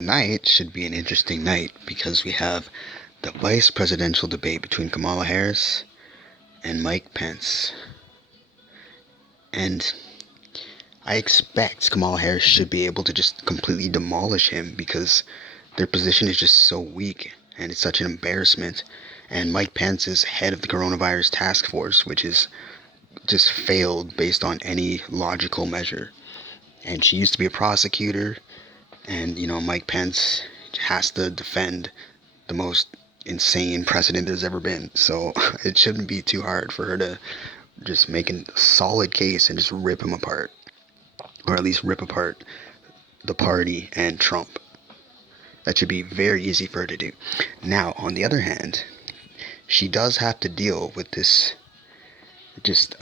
Tonight should be an interesting night because we have the vice presidential debate between Kamala Harris and Mike Pence. And I expect Kamala Harris should be able to just completely demolish him because their position is just so weak and it's such an embarrassment. And Mike Pence is head of the coronavirus task force, which is just failed based on any logical measure. And she used to be a prosecutor, and Mike Pence has to defend the most insane precedent there's ever been. So it shouldn't be too hard for her to just make a solid case and just rip him apart, or at least rip apart the party and Trump. That should be very easy for her to do. Now, on the other hand, she does have to deal with this just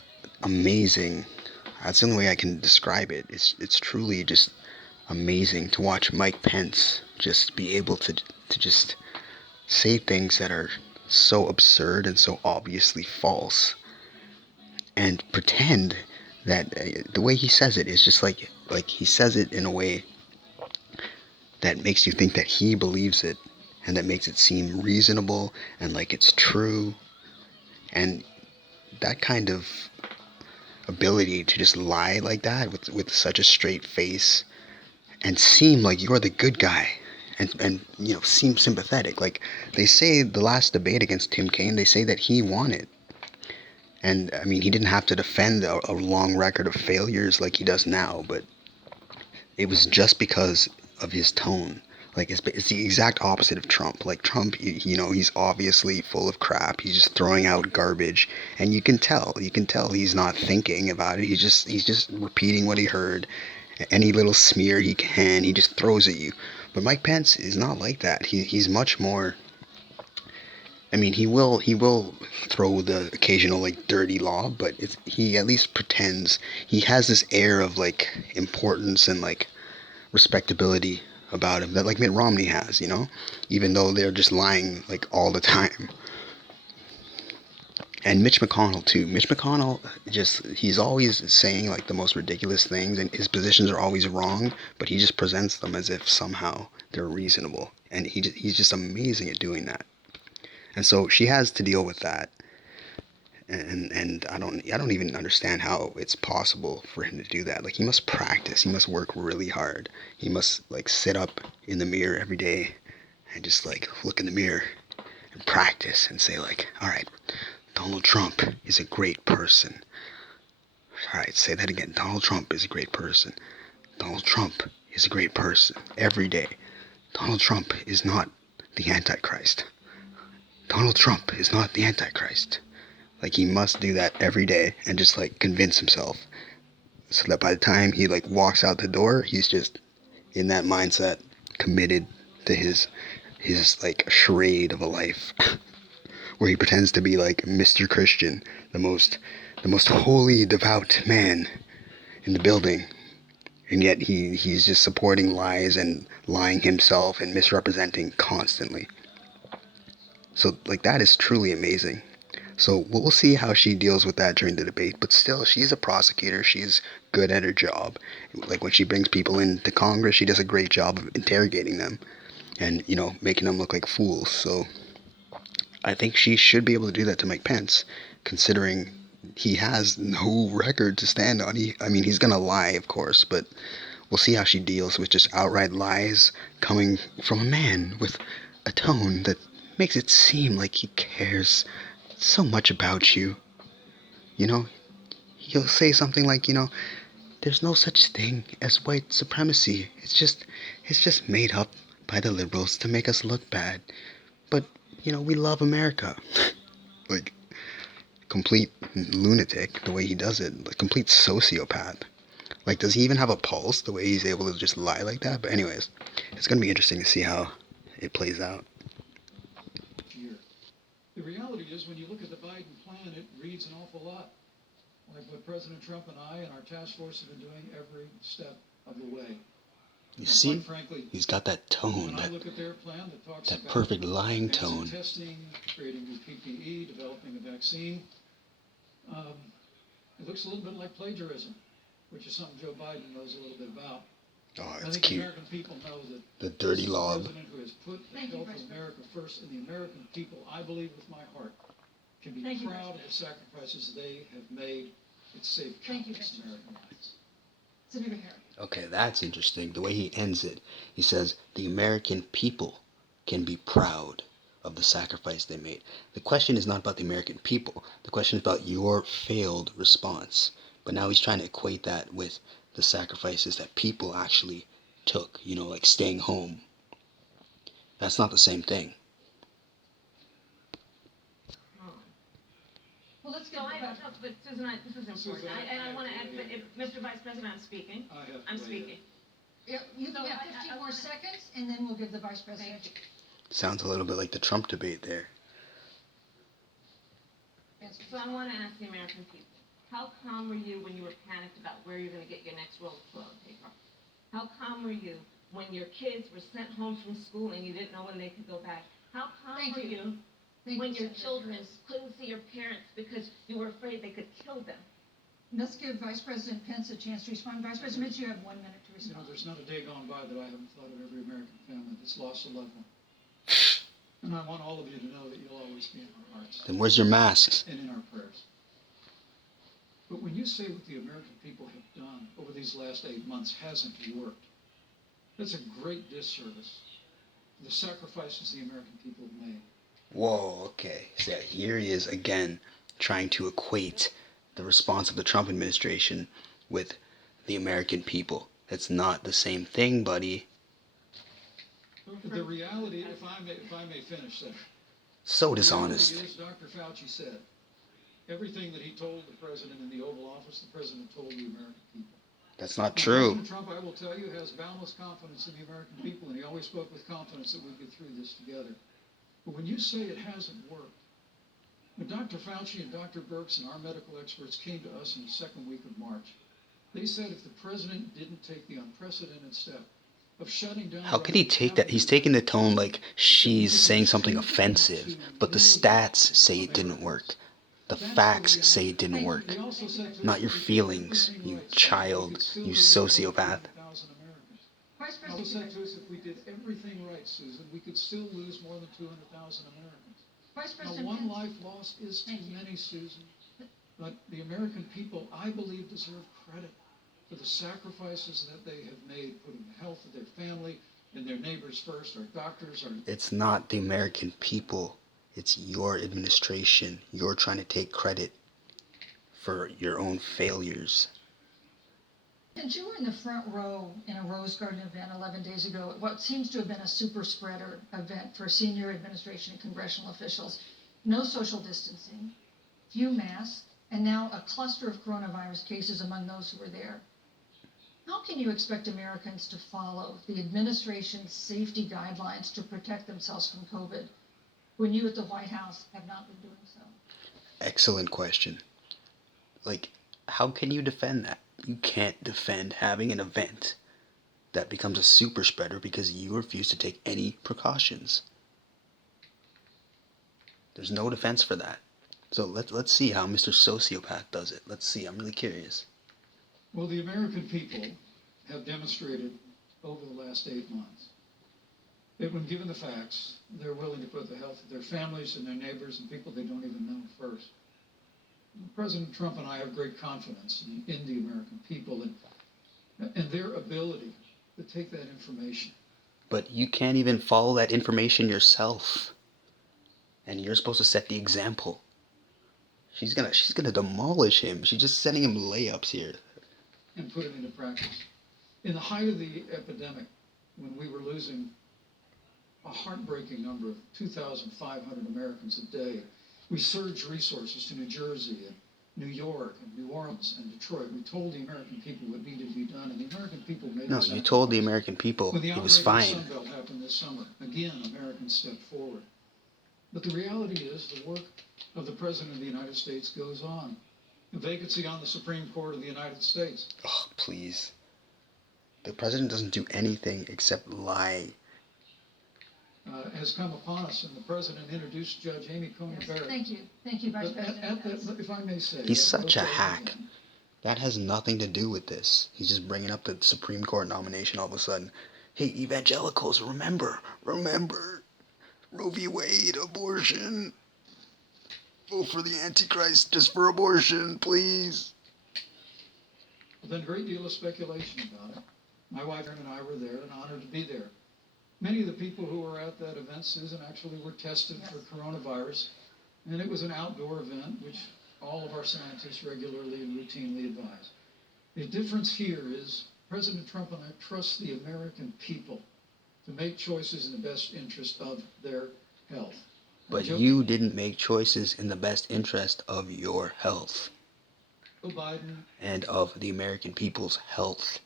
amazing. That's the only way I can describe it. It's truly just amazing to watch Mike Pence just be able to just say things that are so absurd and so obviously false, and pretend that the way he says it is just like he says it in a way that makes you think that he believes it, and that makes it seem reasonable and like it's true. And that kind of ability to just lie like that with such a straight face and seem like you're the good guy, and seem sympathetic. Like they say the last debate against Tim Kaine, they say that he won it. And I mean, he didn't have to defend a long record of failures like he does now, but it was just because of his tone. Like it's the exact opposite of Trump. Like Trump, he's obviously full of crap. He's just throwing out garbage, and you can tell he's not thinking about it. He's just repeating what he heard. Any little smear he can, he just throws at you. But Mike Pence is not like that. He's much more. I mean, he will throw the occasional like dirty law, but he at least pretends he has this air of like importance and like respectability about him that like Mitt Romney has, even though they're just lying like all the time. And Mitch McConnell too. Mitch McConnell he's always saying like the most ridiculous things, and his positions are always wrong, but he just presents them as if somehow they're reasonable, and he's just amazing at doing that. And so she has to deal with that. And I don't even understand how it's possible for him to do that. Like he must practice. He must work really hard. He must like sit up in the mirror every day and just like look in the mirror and practice and say like, all right, Donald Trump is a great person. All right, say that again. Donald Trump is a great person. Donald Trump is a great person every day. Donald Trump is not the Antichrist. Donald Trump is not the Antichrist. Like he must do that every day and just like convince himself, so that by the time he like walks out the door, he's just in that mindset, committed to his like charade of a life where he pretends to be like Mr. Christian, the most holy, devout man in the building, and yet he's just supporting lies and lying himself and misrepresenting constantly. So like that is truly amazing. So we'll see how she deals with that during the debate. But still, she's a prosecutor. She's good at her job. Like when she brings people into Congress, she does a great job of interrogating them and making them look like fools. So I think she should be able to do that to Mike Pence, considering he has no record to stand on. I mean, he's gonna lie, of course, but we'll see how she deals with just outright lies coming from a man with a tone that makes it seem like he cares so much about you. You know, he'll say something like, there's no such thing as white supremacy. It's just made up by the liberals to make us look bad. But, we love America. Like, complete lunatic the way he does it. Like, complete sociopath. Like, does he even have a pulse the way he's able to just lie like that? But anyways, it's going to be interesting to see how it plays out. The reality is, when you look at the Biden plan, it reads an awful lot like what President Trump and I and our task force have been doing every step of the way. You see, frankly, he's got that tone, that perfect lying tone. Testing, creating new PPE, developing a vaccine. It looks a little bit like plagiarism, which is something Joe Biden knows a little bit about. Oh, I it's think the cute. American people know that The this dirty is a lob. president who has put the health of America first, and the American people, I believe with my heart, can be proud of the sacrifices they have made. It's saved countless American lives. Senator Harris. Okay, that's interesting. The way he ends it, he says, the American people can be proud of the sacrifice they made. The question is not about the American people. The question is about your failed response. But now he's trying to equate that with the sacrifices that people actually took, like staying home. That's not the same thing. Well, let's So go I back. don't know, but Susan, this is important. I want to add, but if, Mr. Vice President, I'm speaking. I'm speaking. Yeah, you can have 15 more seconds, and then we'll give the Vice President. Sounds a little bit like the Trump debate there. So I want to ask the American people, how calm were you when you were panicked about where you're going to get your next roll of toilet paper? How calm were you when your kids were sent home from school and you didn't know when they could go back? How calm were you when your children couldn't see your parents because you were afraid they could kill them? Let's give Vice President Pence a chance to respond. Vice President Pence, you have 1 minute to respond. There's not a day gone by that I haven't thought of every American family that's lost a loved one. And I want all of you to know that you'll always be in our hearts. Then where's your masks? And in our prayers. But when you say what the American people have done over these last 8 months hasn't worked, that's a great disservice to the sacrifices the American people have made. Whoa, okay. So here he is again trying to equate the response of the Trump administration with the American people. That's not the same thing, buddy. The reality, if I may finish there. So The dishonest. reality is, Dr. Fauci said, everything that he told the president in the Oval Office, the president told the American people. That's not Now, true. President Trump, I will tell you, has boundless confidence in the American people, and he always spoke with confidence that we'd get through this together. But when you say it hasn't worked, when Dr. Fauci and Dr. Birx and our medical experts came to us in the second week of March, they said if the president didn't take the unprecedented step of shutting down... How could he take that? He's taking the tone like she's saying something offensive, but the stats say it didn't work. The facts say it didn't work. Not your feelings, you child, you sociopath. Vice He also President. said to us if we did everything right, Susan, we could still lose more than 200,000 Americans. Vice Now, President one Pence. life lost is too Thank you. many, Susan. But the American people, I believe, deserve credit for the sacrifices that they have made, putting the health of their family and their neighbors first, our doctors, our... It's not the American people. It's your administration. You're trying to take credit for your own failures. And you were in the front row in a Rose Garden event 11 days ago at what seems to have been a super spreader event for senior administration and congressional officials. No social distancing, few masks, and now a cluster of coronavirus cases among those who were there. How can you expect Americans to follow the administration's safety guidelines to protect themselves from COVID when you at the White House have not been doing so? Excellent question. Like, how can you defend that? You can't defend having an event that becomes a super spreader because you refuse to take any precautions. There's no defense for that. So let's see how Mr. Sociopath does it. Let's see. I'm really curious. Well, the American people have demonstrated over the last 8 months that when given the facts, they're willing to put the health of their families and their neighbors and people they don't even know first. President Trump and I have great confidence in the American people and their ability to take that information. But you can't even follow that information yourself. And you're supposed to set the example. She's gonna demolish him. She's just sending him layups here. And put it into practice. In the height of the epidemic, when we were losing a heartbreaking number of 2,500 Americans a day, we surged resources to New Jersey and New York and New Orleans and Detroit. We told the American people what needed to be done, and the American people made No, you told the American people when the he was outbreak fine. of the Sun Belt happened this summer, again, Americans stepped forward. But the reality is the work of the President of the United States goes on. The vacancy on the Supreme Court of the United States. Oh, please. The president doesn't do anything except lie. Has come upon us, and the President introduced Judge Amy Coney Yes, Barrett. thank you, Vice President Pence. If I may say... He's such a hack. That has nothing to do with this. He's just bringing up the Supreme Court nomination all of a sudden. Hey, evangelicals, remember, Roe v. Wade, abortion. Vote for the Antichrist just for abortion, please. There's been a great deal of speculation about it. My wife and I were there and honored to be there. Many of the people who were at that event, Susan, actually were tested for coronavirus, and it was an outdoor event, which all of our scientists regularly and routinely advise. The difference here is President Trump and I trust the American people to make choices in the best interest of their health. But you didn't make choices in the best interest of your health. Joe Biden And of the American people's health.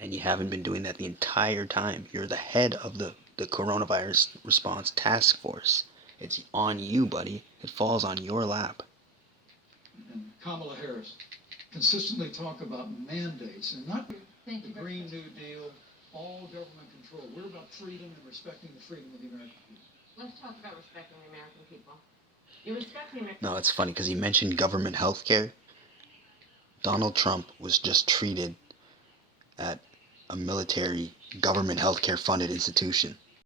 And you haven't been doing that the entire time. You're the head of the coronavirus response task force. It's on you, buddy. It falls on your lap. and Kamala Harris consistently talk about mandates and not Thank the you very Green much. New Deal, all government control. We're about freedom and respecting the freedom of the American people. Let's talk about respecting the American people. You respect the American No, it's funny because he mentioned government health care. Donald Trump was just treated at a military government healthcare funded institution.